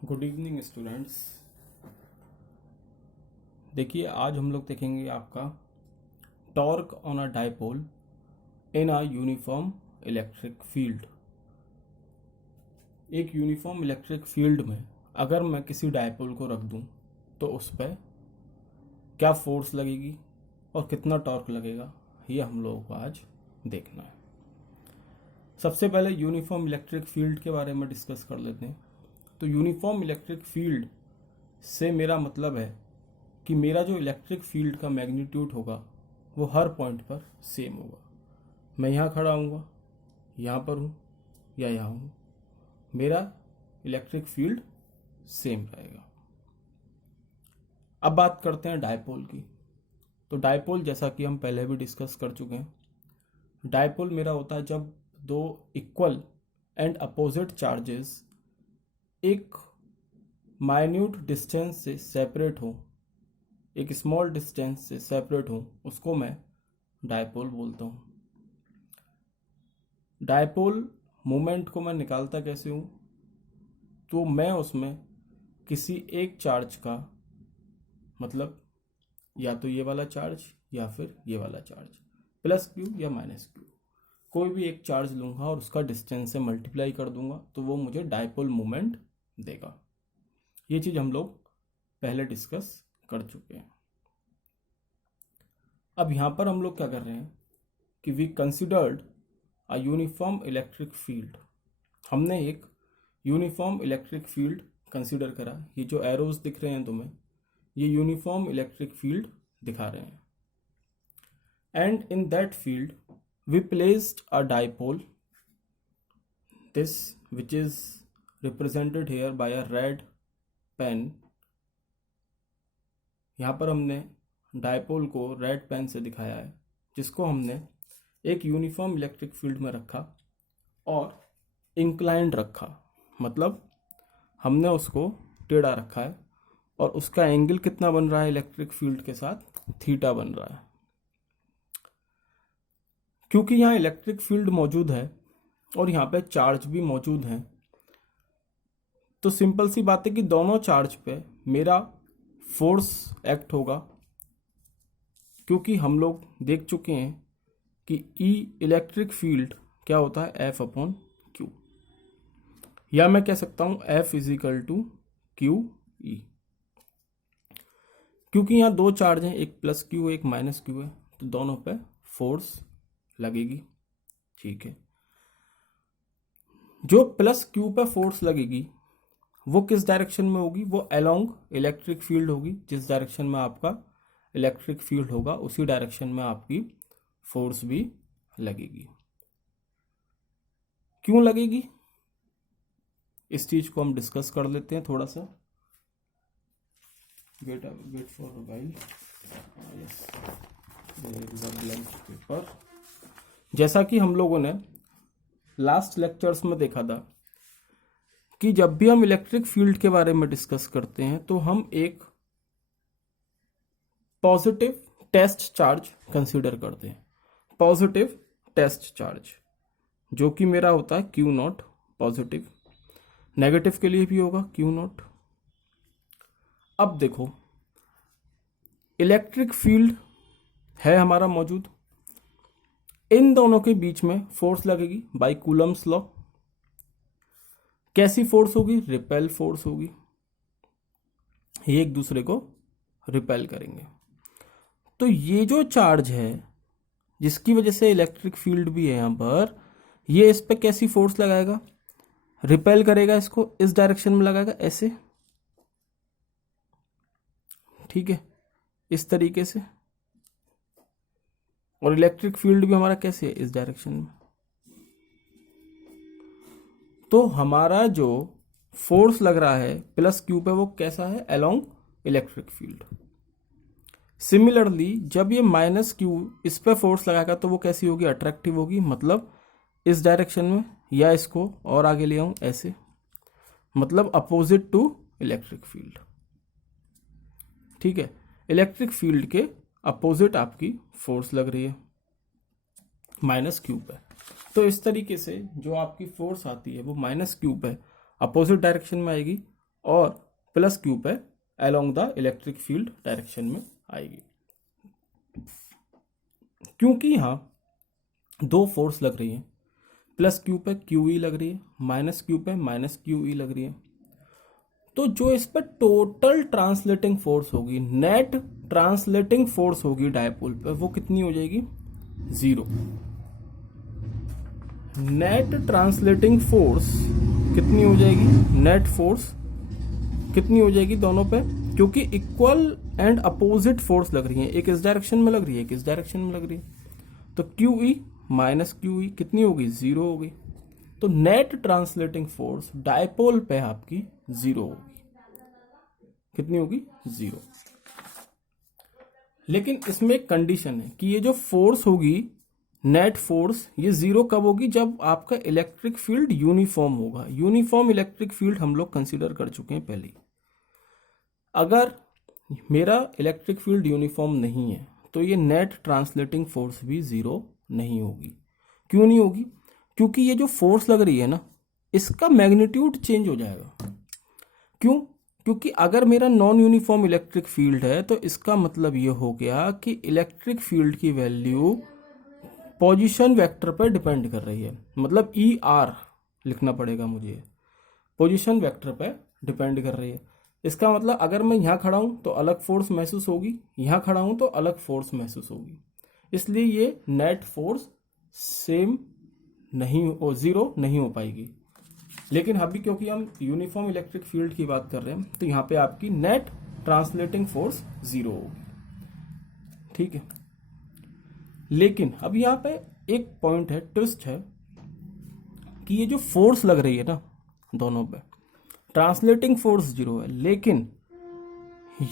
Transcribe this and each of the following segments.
Good evening students. देखिए आज हम लोग देखेंगे आपका torque on a dipole in a uniform electric field. एक यूनिफॉर्म इलेक्ट्रिक फील्ड में अगर मैं किसी डाइपोल को रख दूं तो उस पर क्या फोर्स लगेगी और कितना टॉर्क लगेगा, ये हम लोगों को आज देखना है। सबसे पहले यूनिफॉर्म इलेक्ट्रिक फील्ड के बारे में डिस्कस कर लेते हैं। तो यूनिफॉर्म इलेक्ट्रिक फील्ड से मेरा मतलब है कि मेरा जो इलेक्ट्रिक फील्ड का मैग्नीट्यूड होगा वो हर पॉइंट पर सेम होगा। मैं यहाँ खड़ा हूँगा, यहाँ पर हूँ या यहाँ हूँ, मेरा इलेक्ट्रिक फील्ड सेम रहेगा। अब बात करते हैं डायपोल की। तो डायपोल जैसा कि हम पहले भी डिस्कस कर चुके हैं, डायपोल मेरा होता है जब दो इक्वल एंड अपोजिट चार्जेस एक माइन्यूट डिस्टेंस से सेपरेट हो, एक स्मॉल डिस्टेंस से सेपरेट हो, उसको मैं डायपोल बोलता हूँ। डायपोल मोमेंट को मैं निकालता कैसे हूँ, तो मैं उसमें किसी एक चार्ज का मतलब या तो ये वाला चार्ज या फिर ये वाला चार्ज, प्लस क्यू या माइनस क्यू, कोई भी एक चार्ज लूँगा और उसका डिस्टेंस से मल्टीप्लाई कर दूंगा तो वो मुझे डायपोल मोमेंट देगा। ये चीज़ हम लोग पहले डिस्कस कर चुके हैं। अब यहाँ पर हम लोग क्या कर रहे हैं कि we considered a uniform electric field. हमने एक यूनिफॉर्म इलेक्ट्रिक फील्ड कंसिडर करा। ये जो एरोज दिख रहे हैं तुम्हें, ये यूनिफॉर्म इलेक्ट्रिक फील्ड दिखा रहे हैं। And in that field we placed a dipole, this which is represented here by a red pen. यहाँ पर हमने डायपोल को रेड पेन से दिखाया है, जिसको हमने एक यूनिफॉर्म इलेक्ट्रिक फील्ड में रखा और इंक्लाइंड रखा, मतलब हमने उसको टेढ़ा रखा है और उसका एंगल कितना बन रहा है इलेक्ट्रिक फील्ड के साथ, थीटा बन रहा है। क्योंकि यहाँ इलेक्ट्रिक फील्ड मौजूद है और यहाँ पे चार्ज भी मौजूद है, तो सिंपल सी बात है कि दोनों चार्ज पे मेरा फोर्स एक्ट होगा। क्योंकि हम लोग देख चुके हैं कि ई इलेक्ट्रिक फील्ड क्या होता है, एफ अपॉन क्यू, या मैं कह सकता हूं F is equal to Q E. क्योंकि यहाँ दो चार्ज हैं, एक प्लस क्यू एक माइनस क्यू है, तो दोनों पे फोर्स लगेगी। ठीक है, जो प्लस क्यू पे फोर्स लगेगी वो किस डायरेक्शन में होगी, वो अलोंग इलेक्ट्रिक फील्ड होगी। जिस डायरेक्शन में आपका इलेक्ट्रिक फील्ड होगा उसी डायरेक्शन में आपकी फोर्स भी लगेगी। क्यों लगेगी, इस चीज को हम डिस्कस कर लेते हैं थोड़ा सा। Wait for a while. Yes, blank paper. जैसा कि हम लोगों ने लास्ट लेक्चर्स में देखा था कि जब भी हम इलेक्ट्रिक फील्ड के बारे में डिस्कस करते हैं तो हम एक पॉजिटिव टेस्ट चार्ज कंसीडर करते हैं। पॉजिटिव टेस्ट चार्ज जो कि मेरा होता है क्यू नॉट पॉजिटिव, नेगेटिव के लिए भी होगा क्यू नॉट। अब देखो, इलेक्ट्रिक फील्ड है हमारा मौजूद, इन दोनों के बीच में फोर्स लगेगी बाय कूलम्स लॉ। कैसी फोर्स होगी, रिपेल फोर्स होगी, ये एक दूसरे को रिपेल करेंगे। तो ये जो चार्ज है जिसकी वजह से इलेक्ट्रिक फील्ड भी है यहाँ पर, ये इस पे कैसी फोर्स लगाएगा, रिपेल करेगा, इसको इस डायरेक्शन में लगाएगा ऐसे, ठीक है, इस तरीके से। और इलेक्ट्रिक फील्ड भी हमारा कैसे है, इस डायरेक्शन में। तो हमारा जो फोर्स लग रहा है प्लस क्यू पे वो कैसा है, अलोंग इलेक्ट्रिक फील्ड। सिमिलरली जब ये माइनस क्यू इस पे फोर्स लगाएगा तो वो कैसी होगी, अट्रैक्टिव होगी, मतलब इस डायरेक्शन में, या इसको और आगे ले आऊं ऐसे, मतलब अपोजिट टू इलेक्ट्रिक फील्ड। ठीक है, इलेक्ट्रिक फील्ड के अपोजिट आपकी फोर्स लग रही है माइनस क्यू पे। तो इस तरीके से जो आपकी फोर्स आती है वो माइनस क्यू पे अपोजिट डायरेक्शन में आएगी और प्लस क्यू पे along the electric field direction में आएगी। क्योंकि यहाँ दो फोर्स लग रही है, प्लस क्यू पे क्यू ई लग रही है, माइनस क्यू पे माइनस क्यू ई लग रही है, तो जो इस पर टोटल ट्रांसलेटिंग फोर्स होगी, नेट ट्रांसलेटिंग फोर्स होगी डायपोल पे, वो कितनी हो जाएगी? 0। नेट ट्रांसलेटिंग फोर्स कितनी हो जाएगी? नेट फोर्स कितनी हो जाएगी दोनों पे? क्योंकि इक्वल एंड अपोजिट फोर्स लग रही है, एक इस डायरेक्शन में लग रही है, एक इस डायरेक्शन में लग रही है, तो Q E minus Q E कितनी होगी? 0 होगी। तो नेट ट्रांसलेटिंग फोर्स डायपोल पे आपकी 0 होगी। कितनी होगी? 0। लेकिन इसमें एक कंडीशन है कि ये जो फोर्स होगी, नेट फोर्स, ये 0 कब होगी? जब आपका इलेक्ट्रिक फील्ड यूनिफॉर्म होगा। यूनिफॉर्म इलेक्ट्रिक फील्ड हम लोग कंसीडर कर चुके हैं पहले। अगर मेरा इलेक्ट्रिक फील्ड यूनिफॉर्म नहीं है तो ये नेट ट्रांसलेटिंग फोर्स भी 0 नहीं होगी। क्यों नहीं होगी? क्योंकि ये जो फोर्स लग रही है ना, इसका मैग्नीट्यूड चेंज हो जाएगा। क्यों? क्योंकि अगर मेरा नॉन यूनिफॉर्म इलेक्ट्रिक फील्ड है तो इसका मतलब ये हो गया कि इलेक्ट्रिक फील्ड की वैल्यू पोजीशन वेक्टर पर डिपेंड कर रही है। मतलब ई आर लिखना पड़ेगा मुझे, पोजीशन वेक्टर पर डिपेंड कर रही है। इसका मतलब अगर मैं यहाँ खड़ा हूँ तो अलग फोर्स महसूस होगी, यहाँ खड़ा हूँ तो अलग फोर्स महसूस होगी। इसलिए ये नेट फोर्स सेम नहीं हो, 0 नहीं हो पाएगी। लेकिन अभी क्योंकि हम यूनिफॉर्म इलेक्ट्रिक फील्ड की बात कर रहे हैं तो यहाँ पे आपकी नेट ट्रांसलेटिंग फोर्स 0 होगी। ठीक है। लेकिन अब यहाँ पे एक पॉइंट है, ट्विस्ट है, कि ये जो फोर्स लग रही है ना दोनों पे, ट्रांसलेटिंग फोर्स 0 है, लेकिन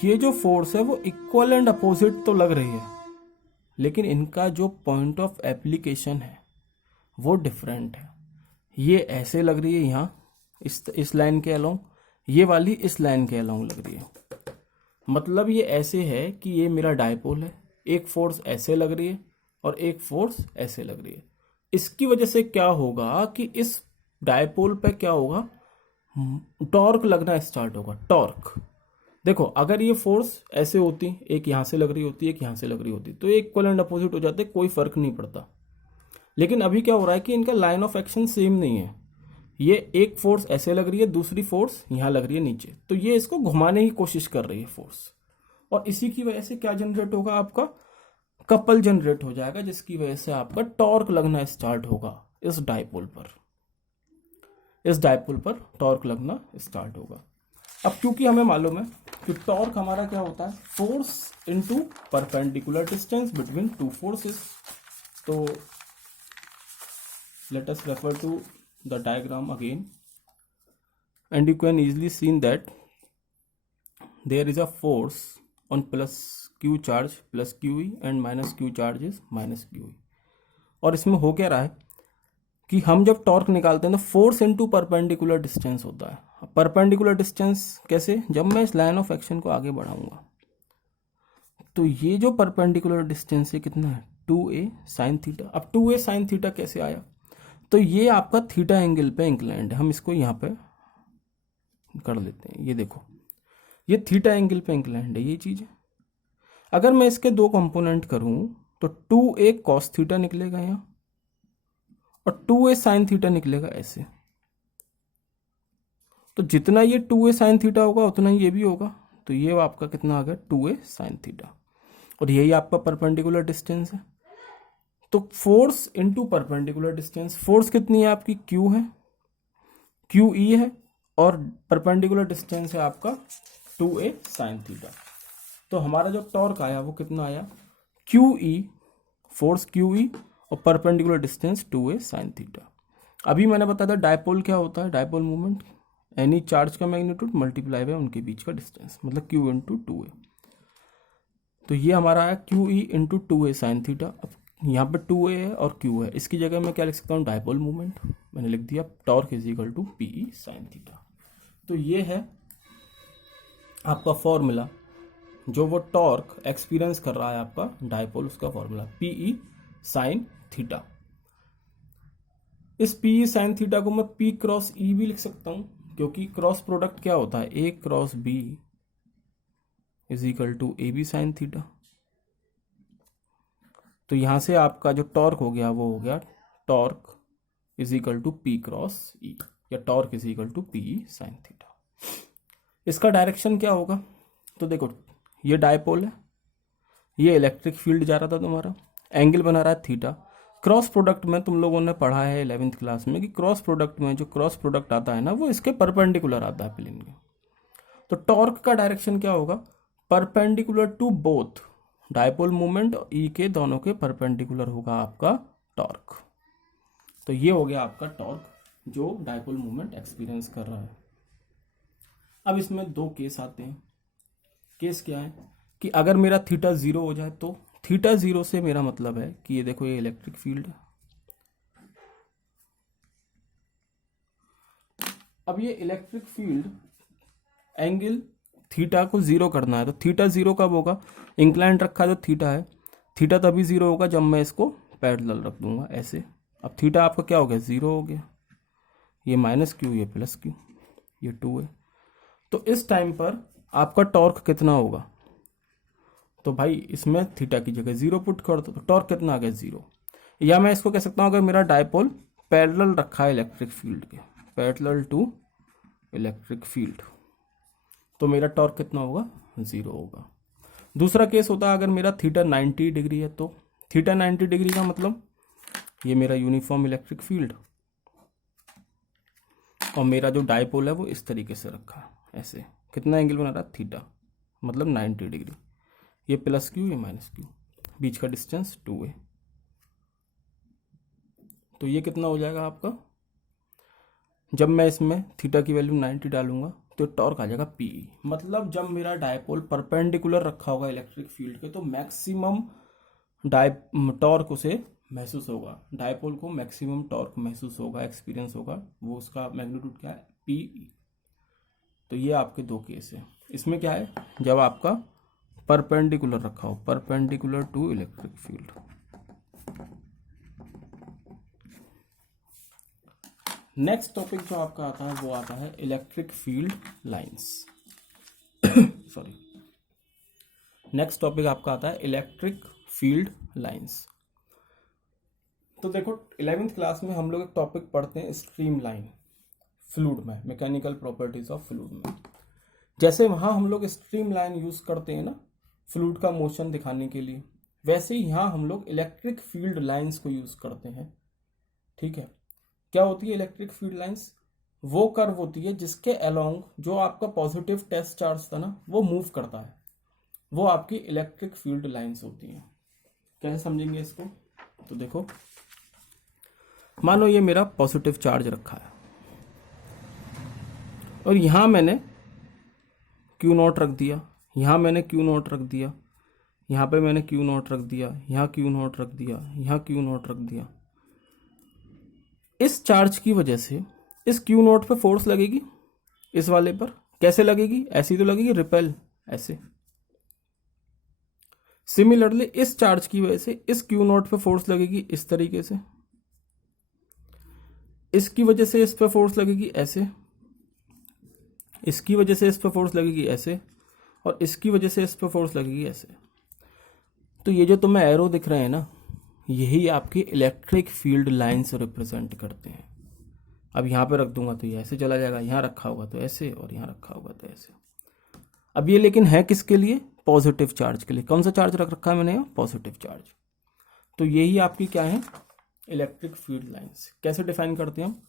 ये जो फोर्स है वो इक्वल एंड अपोजिट तो लग रही है, लेकिन इनका जो पॉइंट ऑफ एप्लीकेशन है वो डिफरेंट है। ये ऐसे लग रही है यहाँ इस लाइन के अलोंग, ये वाली इस लाइन के अलोंग लग रही है। मतलब ये ऐसे है कि ये मेरा डायपोल है, एक फोर्स ऐसे लग रही है और एक फोर्स ऐसे लग रही है। इसकी वजह से क्या होगा कि इस डायपोल पे क्या होगा? टॉर्क लगना स्टार्ट होगा। टॉर्क देखो, अगर ये फोर्स ऐसे होती, एक यहाँ से लग रही होती, एक यहाँ से लग रही होती, तो ये इक्वल एंड अपोजिट हो जाते, कोई फर्क नहीं पड़ता। लेकिन अभी क्या हो रहा है कि इनका लाइन ऑफ एक्शन सेम नहीं है। ये एक फोर्स ऐसे लग रही है, दूसरी फोर्स यहाँ लग रही है नीचे, तो ये इसको घुमाने की कोशिश कर रही है फोर्स, और इसी की वजह से क्या जनरेट होगा? आपका कपल जनरेट हो जाएगा, जिसकी वजह से आपका टॉर्क लगना स्टार्ट होगा इस डायपोल पर। इस डायपोल पर टॉर्क लगना स्टार्ट होगा। अब क्योंकि हमें मालूम है कि टॉर्क हमारा क्या होता है? Force into perpendicular distance between two forces. तो let us refer to the diagram again, and you can easily see that there is a force on plus q charge plus qe and minus q charge is minus qe। और इसमें हो क्या रहा है कि हम जब टॉर्क निकालते हैं तो फोर्स इनटू परपेंडिकुलर डिस्टेंस होता है। परपेंडिकुलर डिस्टेंस कैसे? जब मैं इस लाइन ऑफ एक्शन को आगे बढ़ाऊंगा तो ये जो परपेंडिकुलर डिस्टेंस है कितना है? 2a sin theta. अब 2a sin थीटा कैसे आया? तो ये आपका थीटा एंगल पे इंक्लाइंड है। हम इसको यहाँ पे कर लेते हैं। ये देखो, ये थीटा एंगल पे इंक्लाइंड है, ये चीज। अगर मैं इसके दो कंपोनेंट करूं तो 2a cos थीटा निकलेगा यहाँ, और 2a sin थीटा निकलेगा ऐसे। तो जितना ये 2a sin थीटा होगा उतना ही ये भी होगा, तो ये आपका कितना आ गया? 2a sin theta. और यही आपका परपेंडिकुलर डिस्टेंस है। तो force into perpendicular distance, force कितनी है आपकी? Q है, QE है, और परपेंडिकुलर डिस्टेंस है आपका 2a sin थीटा। तो हमारा जो टॉर्क आया वो कितना आया? QE, फोर्स QE और perpendicular distance 2a sin theta. अभी मैंने बताया था डायपोल क्या होता है? डायपोल मूवमेंट एनी चार्ज का मैग्नीट्यूड मल्टीप्लाई बाय उनके बीच का डिस्टेंस, मतलब Q इंटू 2a। तो ये हमारा आया QE into 2a sin theta. अब यहाँ पे 2a है और Q है, इसकी जगह मैं क्या लिख सकता हूँ? Dipole movement. मैंने लिख दिया torque is equal to PE sin theta. तो ये है आपका फॉर्मूला, जो वो टॉर्क एक्सपीरियंस कर रहा है आपका डायपोल, उसका फॉर्मूला PE sin थीटा। इस PE sin थीटा को मैं P क्रॉस E भी लिख सकता हूँ। क्योंकि क्रॉस प्रोडक्ट क्या होता है, A cross B is equal to A B sine theta. तो यहां से आपका जो टॉर्क हो गया वो हो गया torque is equal to P cross E, या torque is equal to P sine theta. इसका डायरेक्शन क्या होगा, तो देखो ये डायपोल है, ये इलेक्ट्रिक फील्ड जा रहा था तुम्हारा, एंगल बना रहा है थीटा। क्रॉस प्रोडक्ट में तुम लोगों ने पढ़ा है 11th क्लास में कि क्रॉस प्रोडक्ट में जो क्रॉस प्रोडक्ट आता है ना वो इसके परपेंडिकुलर आता है प्लेन के। तो टॉर्क का डायरेक्शन क्या होगा, perpendicular to both dipole moment E के दोनों के परपेंडिकुलर होगा आपका टॉर्क। तो ये हो गया आपका टॉर्क जो डायपोल मूवमेंट एक्सपीरियंस कर रहा है। अब इसमें दो केस आते हैं। केस क्या है कि अगर मेरा थीटा जीरो हो जाए, तो थीटा जीरो से मेरा मतलब है कि ये देखो ये इलेक्ट्रिक फील्ड है। अब ये इलेक्ट्रिक फील्ड एंगल थीटा को जीरो करना है, तो थीटा जीरो कब होगा, इंक्लाइंड रखा है तो थीटा है, थीटा तभी जीरो होगा जब मैं इसको पैरेलल रख दूंगा ऐसे। अब थीटा आपका क्या हो गया, जीरो हो गया, ये माइनस क्यू ये प्लस क्यू, ये 2 है। तो इस टाइम पर आपका टॉर्क कितना होगा, तो भाई इसमें थीटा की जगह जीरो पुट कर दो, तो टॉर्क कितना आ गया, जीरो। या मैं इसको कह सकता हूं अगर मेरा डायपोल पैरेलल रखा है इलेक्ट्रिक फील्ड के, पैरेलल टू इलेक्ट्रिक फील्ड, तो मेरा टॉर्क कितना होगा, जीरो होगा। दूसरा केस होता है अगर मेरा थीटा 90 डिग्री है, तो थीटा 90 डिग्री का मतलब ये मेरा यूनिफॉर्म इलेक्ट्रिक फील्ड, और मेरा जो डायपोल है वो इस तरीके से रखा है ऐसे, कितना एंगल बना रहा है, थीटा, मतलब 90 डिग्री, ये प्लस क्यू ये माइनस क्यू, बीच का डिस्टेंस 2 है। तो ये कितना हो जाएगा आपका, जब मैं इसमें थीटा की वैल्यू 90 डालूंगा तो टॉर्क आ जाएगा पी। मतलब जब मेरा डायपोल परपेंडिकुलर रखा होगा इलेक्ट्रिक फील्ड के, तो मैक्सिमम टॉर्क उसे महसूस होगा, डायपोल को मैक्सिमम टॉर्क महसूस होगा, एक्सपीरियंस होगा, वो उसका मैग्नीट्यूड क्या है, पी। तो ये आपके दो केस है। इसमें क्या है, जब आपका परपेंडिकुलर रखा हो, perpendicular to electric field. Next topic जो आपका आता है वो आता है electric field lines. Sorry, next topic आपका आता है इलेक्ट्रिक फील्ड लाइंस। तो देखो 11th क्लास में हम लोग एक टॉपिक पढ़ते हैं स्ट्रीम लाइन, फ्लूइड में, मैकेनिकल प्रॉपर्टीज ऑफ फ्लूइड में। जैसे वहां हम लोग स्ट्रीम लाइन यूज करते हैं ना फ्लूइड का मोशन दिखाने के लिए, वैसे ही यहाँ हम लोग इलेक्ट्रिक फील्ड लाइंस को यूज करते हैं। ठीक है, क्या होती है इलेक्ट्रिक फील्ड लाइंस, वो कर्व होती है जिसके अलोंग जो आपका पॉजिटिव टेस्ट चार्ज था ना वो मूव करता है, वो आपकी इलेक्ट्रिक फील्ड लाइंस होती हैं। कैसे समझेंगे इसको, तो देखो मानो ये मेरा पॉजिटिव चार्ज रखा है और यहां मैंने क्यू नॉट रख दिया, यहां मैंने क्यू नॉट रख दिया, यहां पे मैंने क्यू नॉट रख दिया, यहां क्यू नॉट रख दिया, यहां क्यू नॉट रख दिया। इस चार्ज की वजह से इस क्यू नॉट पे फोर्स लगेगी, इस वाले पर कैसे लगेगी, ऐसी तो लगेगी रिपेल ऐसे। सिमिलरली इस चार्ज की वजह से इस क्यू नॉट पे फोर्स लगेगी इस तरीके से, इसकी वजह से इस पे फोर्स लगेगी ऐसे, इसकी वजह से इस पे फोर्स लगेगी ऐसे, और इसकी वजह से इस पे फोर्स लगेगी ऐसे। तो ये जो तुम्हें एरो दिख रहे हैं ना, यही आपकी इलेक्ट्रिक फील्ड लाइंस रिप्रेजेंट करते हैं। अब यहाँ पे रख दूंगा तो ये ऐसे चला जाएगा, यहाँ रखा होगा तो ऐसे, और यहाँ रखा होगा तो ऐसे। अब ये लेकिन है किसके लिए, पॉजिटिव चार्ज के लिए। कौन सा चार्ज रख रखा है मैंने यहाँ, पॉजिटिव चार्ज। तो यही आपकी क्या है, इलेक्ट्रिक फील्ड लाइंस। कैसे डिफाइन करते हैं हम,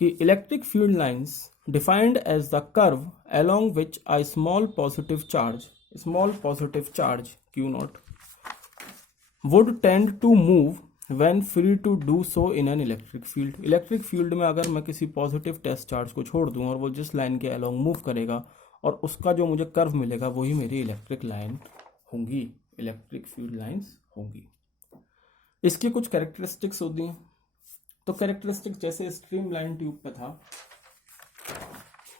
कि electric field lines defined as the curve along which a small positive charge q naught would tend to move when free to do so in an electric field। Electric field में अगर मैं किसी positive test charge को छोड़ दूं और वो जिस लाइन के along मूव करेगा और उसका जो मुझे कर्व मिलेगा वही मेरी इलेक्ट्रिक लाइन होंगी, इलेक्ट्रिक फील्ड लाइंस होंगी। इसकी कुछ कैरेक्टरिस्टिक्स होती हैं। तो कैरेक्टरिस्टिक्स जैसे स्ट्रीम लाइन ट्यूब पे था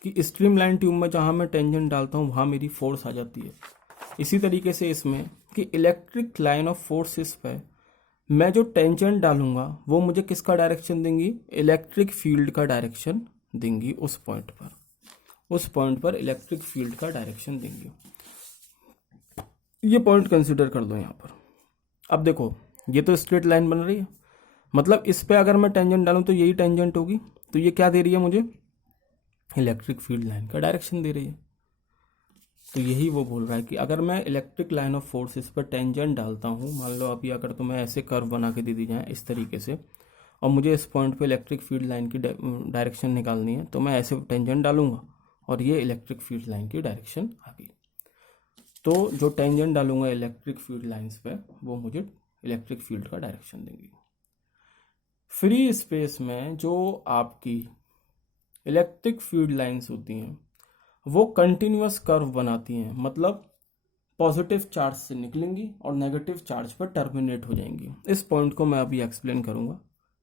कि स्ट्रीम लाइन ट्यूब में जहां मैं टेंजेंट डालता हूं वहां मेरी फोर्स आ जाती है। इसी तरीके से इसमें कि इलेक्ट्रिक लाइन ऑफ फोर्सेस पे मैं जो टेंजेंट डालूंगा वो मुझे किसका डायरेक्शन देंगी, इलेक्ट्रिक फील्ड का डायरेक्शन देंगी उस पॉइंट पर इलेक्ट्रिक फील्ड का डायरेक्शन देंगी। ये पॉइंट कंसिडर कर लो यहाँ पर। अब देखो ये तो स्ट्रेट लाइन बन रही है, मतलब इस पे अगर मैं टेंजेंट डालूं तो यही टेंजेंट होगी, तो ये क्या दे रही है मुझे, इलेक्ट्रिक फील्ड लाइन का डायरेक्शन दे रही है। तो यही वो बोल रहा है कि अगर मैं इलेक्ट्रिक लाइन ऑफ फोर्स इस पर टेंजेंट डालता हूँ, मान लो अभी अगर तुम्हें ऐसे कर्व बना के दे दी जाए इस तरीके से, और मुझे इस पॉइंट पे इलेक्ट्रिक फील्ड लाइन की डायरेक्शन निकालनी है, तो मैं ऐसे टेंजेंट डालूंगा और ये इलेक्ट्रिक फील्ड लाइन की डायरेक्शन आ गई। तो जो टेंजेंट डालूंगा इलेक्ट्रिक फील्ड लाइंस पे वो मुझे इलेक्ट्रिक फील्ड का डायरेक्शन देंगी। फ्री स्पेस में जो आपकी इलेक्ट्रिक फील्ड लाइंस होती हैं वो कंटिन्यूअस कर्व बनाती हैं, मतलब पॉजिटिव चार्ज से निकलेंगी और नेगेटिव चार्ज पर टर्मिनेट हो जाएंगी। इस पॉइंट को मैं अभी एक्सप्लेन करूंगा,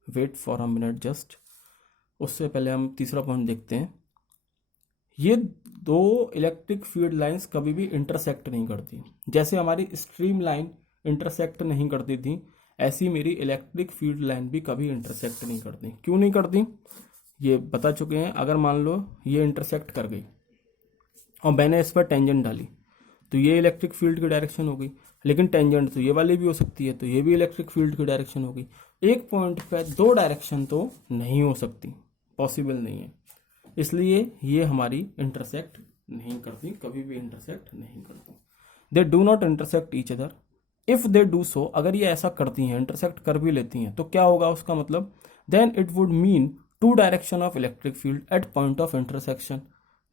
wait for a minute just. उससे पहले हम तीसरा पॉइंट देखते हैं। ये दो इलेक्ट्रिक फील्ड लाइंस कभी भी इंटरसेक्ट नहीं करती। जैसे हमारी स्ट्रीम लाइन इंटरसेक्ट नहीं करती थी, ऐसी मेरी इलेक्ट्रिक फील्ड लाइन भी कभी इंटरसेक्ट नहीं करती। क्यों नहीं करती ये बता चुके हैं। अगर मान लो ये इंटरसेक्ट कर गई और मैंने इस पर टेंजेंट डाली तो ये इलेक्ट्रिक फील्ड की डायरेक्शन हो गई, लेकिन टेंजेंट तो ये वाली भी हो सकती है, तो ये भी इलेक्ट्रिक फील्ड की डायरेक्शन हो गई। एक पॉइंट पे दो डायरेक्शन तो नहीं हो सकती, पॉसिबल नहीं है, इसलिए ये हमारी इंटरसेक्ट नहीं करती, कभी भी इंटरसेक्ट नहीं करती। They do not intersect each other. If they do so, अगर ये ऐसा करती हैं, इंटरसेक्ट कर भी लेती हैं, तो क्या होगा उसका मतलब, then it would mean two direction of electric field at point of intersection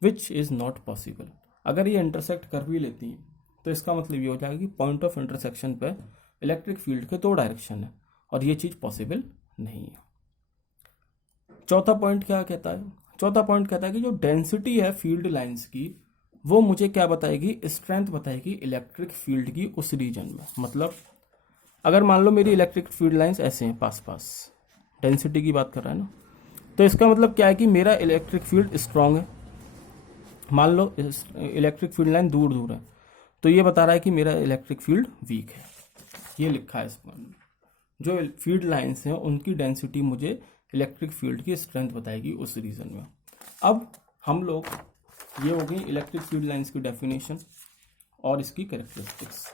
which is not possible. अगर ये इंटरसेक्ट कर भी लेती हैं तो इसका मतलब ये हो जाएगा कि पॉइंट ऑफ इंटरसेक्शन पे इलेक्ट्रिक फील्ड के दो डायरेक्शन है और ये चीज पॉसिबल नहीं है। चौथा पॉइंट क्या कहता है, चौथा पॉइंट कहता है कि जो डेंसिटी है फील्ड लाइंस की वो मुझे क्या बताएगी, स्ट्रेंथ बताएगी इलेक्ट्रिक फील्ड की उस रीजन में। मतलब अगर मान लो मेरी इलेक्ट्रिक फील्ड लाइंस ऐसे हैं पास पास, डेंसिटी की बात कर रहा है ना, तो इसका मतलब क्या है कि मेरा इलेक्ट्रिक फील्ड स्ट्रांग है। मान लो इलेक्ट्रिक फील्ड लाइन दूर दूर है, तो ये बता रहा है कि मेरा इलेक्ट्रिक फील्ड वीक है। ये लिखा है इसमें, जो फील्ड लाइंस हैं उनकी डेंसिटी मुझे इलेक्ट्रिक फील्ड की स्ट्रेंथ बताएगी उस रीजन में। अब हम लोग, ये हो गई इलेक्ट्रिक फील्ड लाइंस की डेफिनेशन और इसकी कैरेक्टरिस्टिक्स।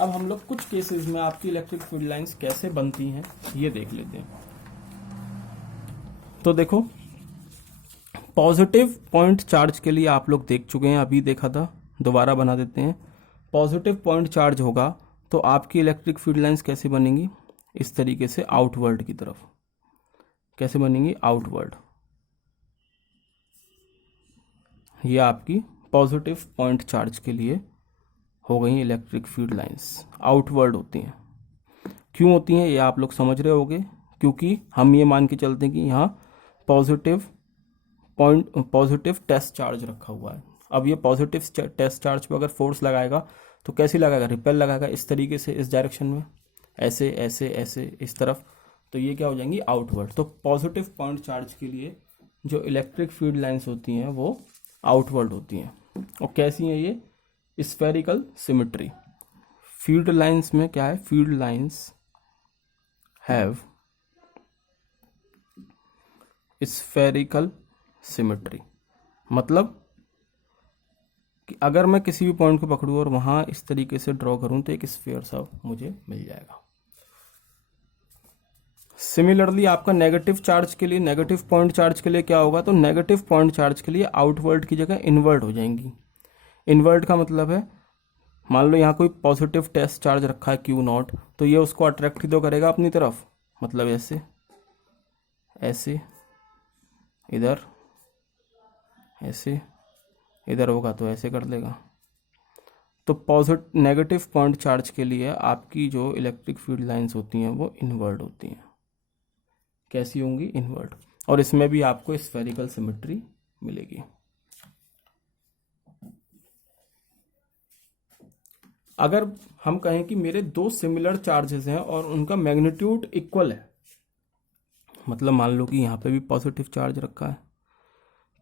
अब हम लोग कुछ केसेस में आपकी इलेक्ट्रिक फील्ड लाइंस कैसे बनती हैं ये देख लेते हैं। तो देखो, पॉजिटिव पॉइंट चार्ज के लिए आप लोग देख चुके हैं, अभी देखा था, दोबारा बना देते हैं। पॉजिटिव पॉइंट चार्ज होगा तो आपकी इलेक्ट्रिक फील्ड लाइंस कैसे बनेंगी, इस तरीके से आउटवर्ड की तरफ। कैसे बनेंगी, आउटवर्ड। ये आपकी पॉजिटिव पॉइंट चार्ज के लिए हो गई इलेक्ट्रिक फील्ड लाइंस, आउटवर्ड होती हैं। क्यों होती हैं ये आप लोग समझ रहे होगे, क्योंकि हम ये मान के चलते हैं कि यहाँ पॉजिटिव टेस्ट चार्ज रखा हुआ है। अब ये पॉजिटिव टेस्ट चार्ज पे अगर फोर्स लगाएगा तो कैसे लगाएगा, रिपेल लगाएगा इस तरीके से, इस डायरेक्शन में, ऐसे ऐसे ऐसे इस तरफ, तो ये क्या हो जाएंगी, आउटवर्ड। तो पॉजिटिव पॉइंट चार्ज के लिए जो इलेक्ट्रिक फील्ड लाइंस होती हैं वो आउटवर्ड होती हैं। और कैसी हैं ये, स्फेरिकल सिमेट्री। फील्ड लाइंस में क्या है, field lines have spherical symmetry. मतलब कि अगर मैं किसी भी पॉइंट को पकड़ूं और वहां इस तरीके से ड्रॉ करूं तो एक स्फीयर सा मुझे मिल जाएगा। सिमिलरली आपका नेगेटिव चार्ज के लिए, नेगेटिव पॉइंट चार्ज के लिए क्या होगा, तो नेगेटिव पॉइंट चार्ज के लिए आउटवर्ड की जगह इनवर्ड हो जाएंगी। इनवर्ड का मतलब है, मान लो यहाँ कोई पॉजिटिव टेस्ट चार्ज रखा है क्यू नॉट, तो ये उसको अट्रैक्ट ही तो करेगा अपनी तरफ, मतलब ऐसे ऐसे, इधर ऐसे, इधर होगा तो ऐसे कर देगा। तो पॉजिटिव नेगेटिव पॉइंट चार्ज के लिए आपकी जो इलेक्ट्रिक फील्ड लाइंस होती हैं वो इनवर्ड होती हैं। कैसी होंगी, इनवर्ड। और इसमें भी आपको स्फेरिकल सिमेट्री मिलेगी। अगर हम कहें कि मेरे दो सिमिलर चार्जेस हैं और उनका मैग्नीट्यूड इक्वल है, मतलब मान लो कि यहाँ पे भी पॉजिटिव चार्ज रखा है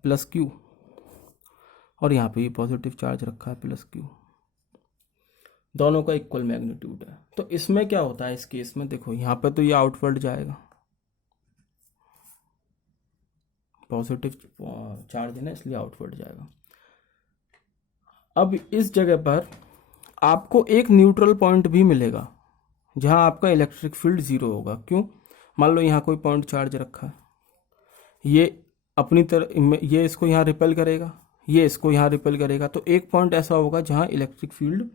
प्लस क्यू और यहाँ पे भी पॉजिटिव चार्ज रखा है प्लस क्यू, दोनों का इक्वल मैग्नीट्यूड है, तो इसमें क्या होता है, इस केस में देखो यहाँ पे तो ये आउटवर्ड जाएगा, पॉजिटिव चार्ज है ना, इसलिए आउटवर्ड जाएगा। अब इस जगह पर आपको एक न्यूट्रल पॉइंट भी मिलेगा जहां आपका इलेक्ट्रिक फील्ड जीरो होगा। क्यों? मान लो यहाँ कोई पॉइंट चार्ज रखा है, ये अपनी तरह ये इसको यहाँ रिपेल करेगा, ये इसको यहाँ रिपेल करेगा, तो एक पॉइंट ऐसा होगा जहाँ इलेक्ट्रिक फील्ड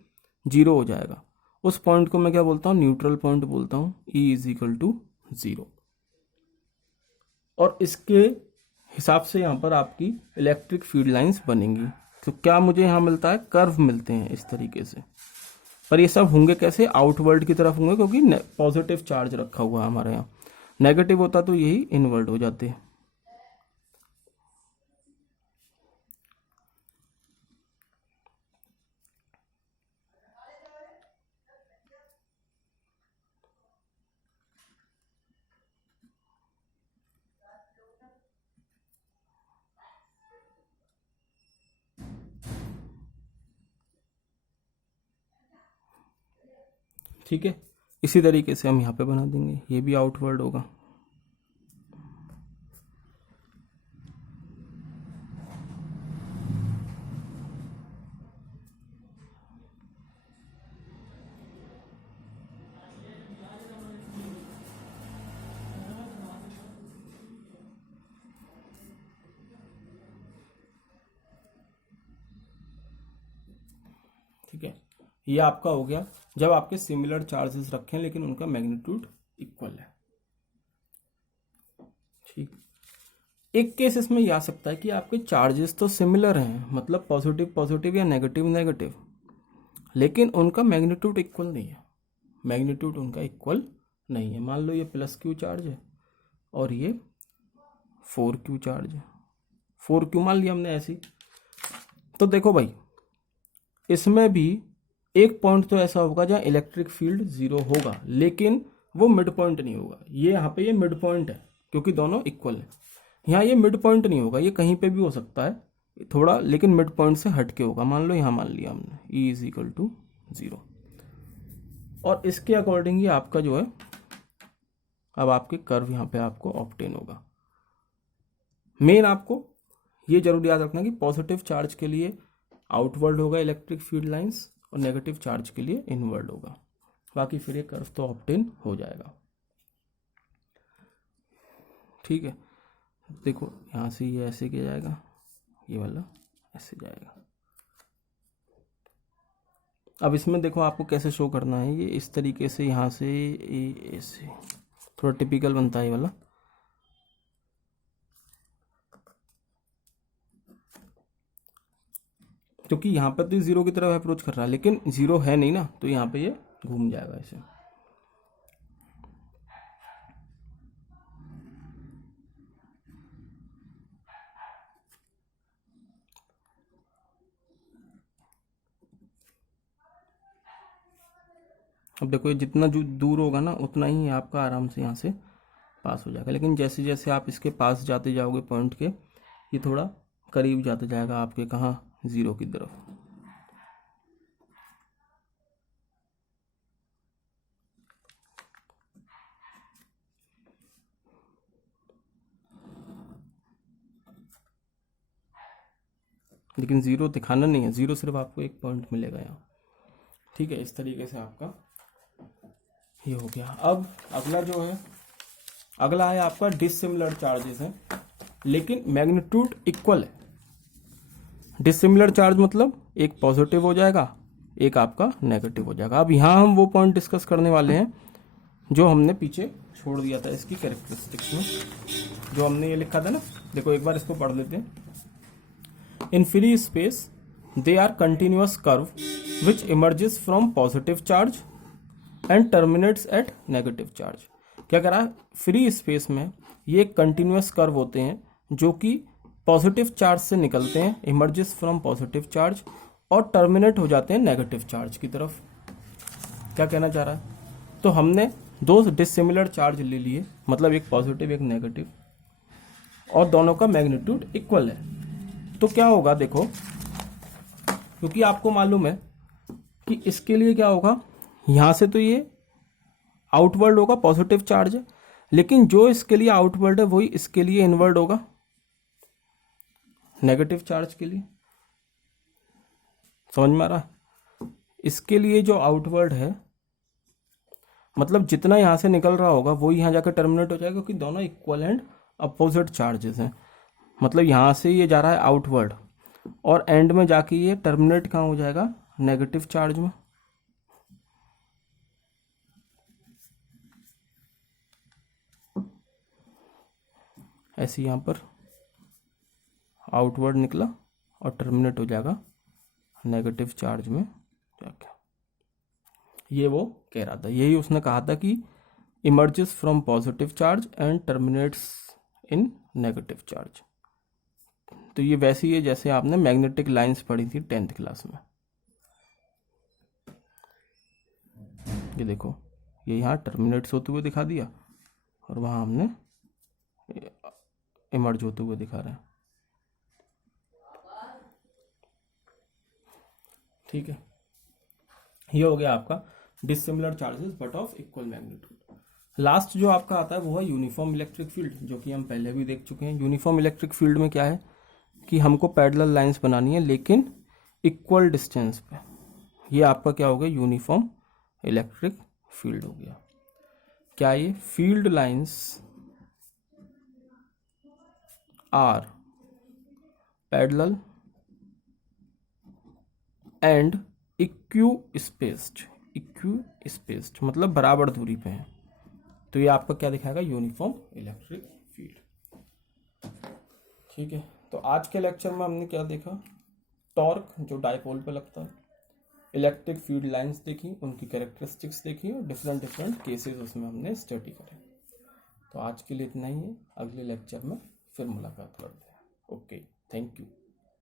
जीरो हो जाएगा। उस पॉइंट को मैं क्या बोलता हूँ? न्यूट्रल पॉइंट बोलता हूँ, E is equal to zero. और इसके हिसाब से यहाँ पर आपकी इलेक्ट्रिक फील्ड लाइंस बनेंगी। तो क्या मुझे यहाँ मिलता है? कर्व मिलते हैं इस तरीके से। पर ये सब होंगे कैसे? आउटवर्ड की तरफ होंगे, क्योंकि पॉजिटिव चार्ज रखा हुआ है हमारे यहाँ। नेगेटिव होता तो यही इनवर्ड हो जाते हैं। ठीक है, इसी तरीके से हम यहाँ पे बना देंगे, ये भी आउटवर्ड होगा। ठीक है, ये आपका हो गया जब आपके सिमिलर चार्जेस रखें लेकिन उनका मैग्नीट्यूड इक्वल है। ठीक, एक केस इसमें ये आ सकता है कि आपके चार्जेस तो सिमिलर हैं, मतलब पॉजिटिव पॉजिटिव या नेगेटिव नेगेटिव, लेकिन उनका मैग्नीट्यूड इक्वल नहीं है। मैग्नीट्यूड उनका इक्वल नहीं है। मान लो ये प्लस क्यू चार्ज है और ये 4Q चार्ज है। 4Q मान लिया हमने ऐसी। तो देखो भाई, इसमें भी एक पॉइंट तो ऐसा होगा जहाँ इलेक्ट्रिक फील्ड जीरो होगा, लेकिन वो मिड पॉइंट नहीं होगा। ये यहाँ पे ये मिड पॉइंट है क्योंकि दोनों इक्वल है। यहाँ ये मिड पॉइंट नहीं होगा, ये कहीं पे भी हो सकता है थोड़ा, लेकिन मिड पॉइंट से हट के होगा। मान लो यहाँ मान लिया हमने E is equal to zero, और इसके अकॉर्डिंग ही आपका जो है अब आपके कर्व यहाँ पे आपको ऑब्टेन होगा। मेन आपको ये जरूर याद रखना कि पॉजिटिव चार्ज के लिए आउटवर्ड होगा इलेक्ट्रिक फील्ड लाइंस और नेगेटिव चार्ज के लिए इनवर्ड होगा। बाकी फिर ये कर्व तो ऑब्टेन हो जाएगा। ठीक है, देखो यहाँ से ये ऐसे किया जाएगा, ये वाला ऐसे जाएगा। अब इसमें देखो आपको कैसे शो करना है, ये इस तरीके से यहाँ से ऐसे थोड़ा टिपिकल बनता है ये वाला। क्योंकि यहाँ पर तो जीरो की तरफ अप्रोच कर रहा है, लेकिन जीरो है नहीं ना, तो यहाँ पे ये घूम जाएगा ऐसे। अब देखो ये जितना जो दूर होगा ना उतना ही आपका आराम से यहाँ से पास हो जाएगा, लेकिन जैसे जैसे आप इसके पास जाते जाओगे पॉइंट के, ये थोड़ा करीब जाते जाएगा आपके कहाँ, जीरो की तरफ। लेकिन जीरो दिखाना नहीं है, जीरो सिर्फ आपको एक पॉइंट मिलेगा यहाँ। ठीक है, इस तरीके से आपका ये हो गया। अब अगला जो है, अगला है आपका डिसिमिलर चार्जेस है लेकिन मैग्नीट्यूड इक्वल है। डिसिमिलर चार्ज मतलब एक पॉजिटिव हो जाएगा, एक आपका नेगेटिव हो जाएगा। अब यहाँ हम वो पॉइंट डिस्कस करने वाले हैं जो हमने पीछे छोड़ दिया था इसकी कैरेक्टरिस्टिक्स में, जो हमने ये लिखा था ना। देखो एक बार इसको पढ़ लेते हैं। In free space they are continuous curve which emerges from positive charge and terminates at negative charge. क्या कह रहा है? फ्री स्पेस में ये कंटिन्यूअस कर्व होते हैं जो कि पॉजिटिव चार्ज से निकलते हैं, इमर्जेस फ्रॉम पॉजिटिव चार्ज, और टर्मिनेट हो जाते हैं नेगेटिव चार्ज की तरफ। क्या कहना चाह रहा है? तो हमने दो डिसिमिलर चार्ज ले लिए, मतलब एक पॉजिटिव एक नेगेटिव, और दोनों का मैग्नीट्यूड इक्वल है। तो क्या होगा देखो, क्योंकि आपको मालूम है कि इसके लिए क्या होगा, यहां से तो ये आउटवर्ड होगा, पॉजिटिव चार्ज है, लेकिन जो इसके लिए आउटवर्ड है वही इसके लिए इनवर्ड होगा। नेगेटिव चार्ज के लिए, समझ में आ रहा है? इसके लिए जो आउटवर्ड है, मतलब जितना यहाँ से निकल रहा होगा वो यहाँ जाकर टर्मिनेट हो जाएगा, क्योंकि दोनों इक्वल एंड अपोजिट चार्जेस हैं। मतलब यहाँ से ये जा रहा है आउटवर्ड और एंड में जाके ये टर्मिनेट कहाँ हो जाएगा, नेगेटिव चार्ज में। ऐसे यहाँ पर आउटवर्ड निकला और टर्मिनेट हो जाएगा नेगेटिव चार्ज में जाके। ये वो कह रहा था, यही उसने कहा था कि emerges from positive charge and terminates in negative charge. तो ये वैसे ही है जैसे आपने मैग्नेटिक लाइंस पढ़ी थी 10th क्लास में। ये देखो, ये यहाँ टर्मिनेट्स होते हुए दिखा दिया और वहाँ हमने इमर्ज होते हुए दिखा रहे हैं। ठीक है, ये हो गया आपका dissimilar charges but of equal magnitude. Last जो आपका आता है वो है यूनिफॉर्म इलेक्ट्रिक फील्ड, जो कि हम पहले भी देख चुके हैं। यूनिफॉर्म इलेक्ट्रिक फील्ड में क्या है कि हमको पैरेलल लाइंस बनानी है लेकिन इक्वल डिस्टेंस पे। ये आपका क्या हो गया, यूनिफॉर्म इलेक्ट्रिक फील्ड हो गया। क्या ये field lines are parallel and equispaced, मतलब बराबर दूरी पे है। तो ये आपका क्या दिखाएगा, यूनिफॉर्म इलेक्ट्रिक फील्ड। ठीक है, तो आज के लेक्चर में हमने क्या देखा, टॉर्क जो डाइपोल पे लगता है, इलेक्ट्रिक फील्ड लाइंस देखी, उनकी कैरेक्टरिस्टिक्स देखी और डिफरेंट केसेस उसमें हमने स्टडी करे। तो आज के लिए इतना ही है, अगले लेक्चर में फिर मुलाकात करते हैं। Okay, thank you.